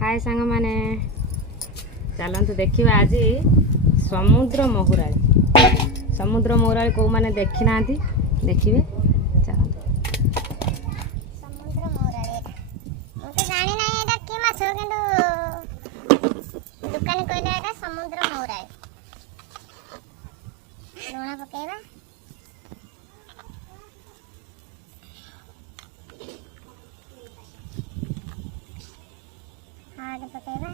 हाय सांग माने चलतु देखा आज समुद्र महुराली को मैंने देखी ना देखिए चलतु समुद्र महुराली तो जानी ना एटा के माछ किंतु दुकान कहले एटा समुद्र महुराली लुण पकेबा हाड पकेबा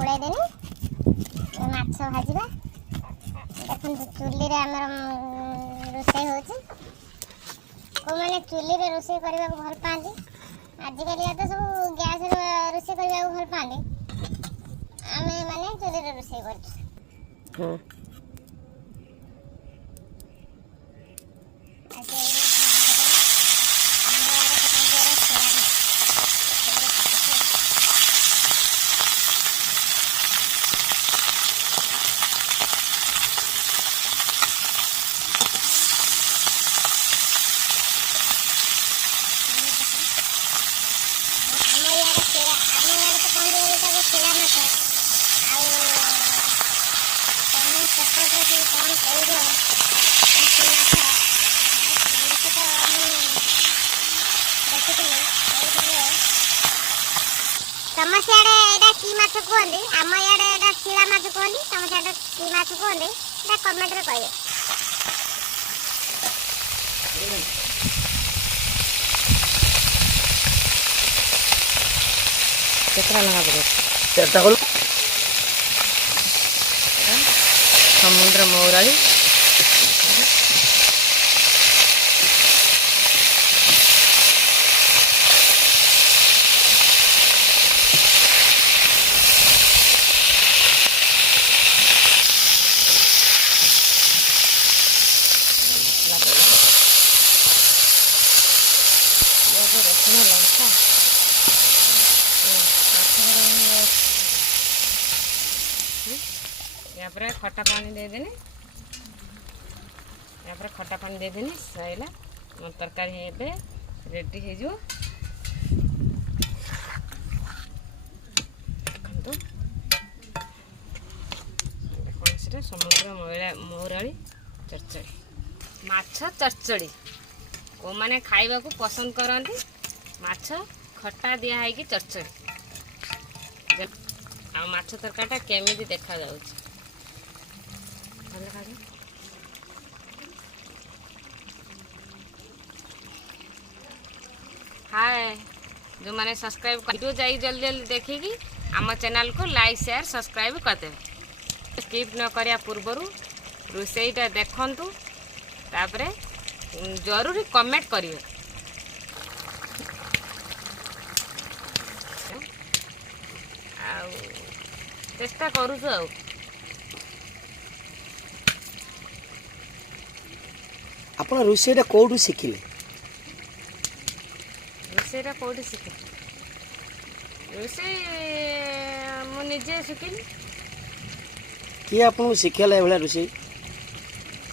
उड़ाई देनी माछ भाजवा देखो चुली रे आमर रोषे होची को माने चुली रे रोषे करबा को भल पांदी आजिकल तो सब गैस रे रोषे करबा को भल पांदी आमे माने चुली रे रोषे करछु समस्या एटा की माछ कहंदी आम याडे एटा शिला माछ कहंदी समस्या एटा की माछ कहंदी एटा कमेंट रे कहिए केतरा लगा पड़े चेष्टा करू समुद्र महुराली यहाँ पर खट्टा पानी दे देनी यहाँ पर खट्टा पानी दे देनी सैला मोर तरकारी एबे रेडी हो जो देखो कौन से समुद्र महुराली चरचड़ी माछ चरचड़ी को माने खाइबा को पसंद करंती माछ खट्टा दिया है कि चरचड़ी आ माछ तरकारीटा केमिति देखा जाउछ हाय जो मैंने सब्सक्राइब वीडियो जाई जल्दी जल्दी देखिकी आम चैनल को लाइक शेयर सब्सक्राइब करदे स्किप न करिया पूर्वरु रोषेईटा देखंतु तापरे जरूरी कमेंट करिवे चेष्टा करूछु आ आपण रोषेईटा कोठू शिखिले रोषेईटा कोठी शिखे रोषेई मु निजे शिखिली किए आपण शिखेला एभला रोषेई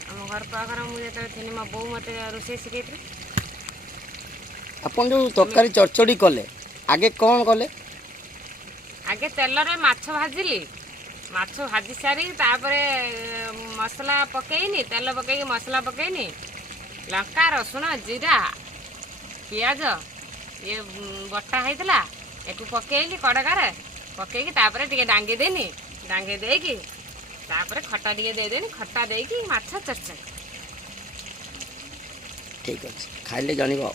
आम घर पाखर मुझे थी मो बो मत रोषेई शिखी आपण जो तरकारी चरचड़ी कले आगे कौन कले आगे तेल रे माछ भाजिली माछ भाजी सारी तापरे मसला पकेइनी तेल पकेई मसला पकेइनी लंका रसुण जीरा पियाज ये बटा होता एटू पकेइली कड़कार पकेई तापरे टिके डांगी देनी डांगी देकी तापरे खट्टा टिके दे देनी खट्टा देकी माछ चरचड़ी ठीक अच्छे खाइले जानिबो।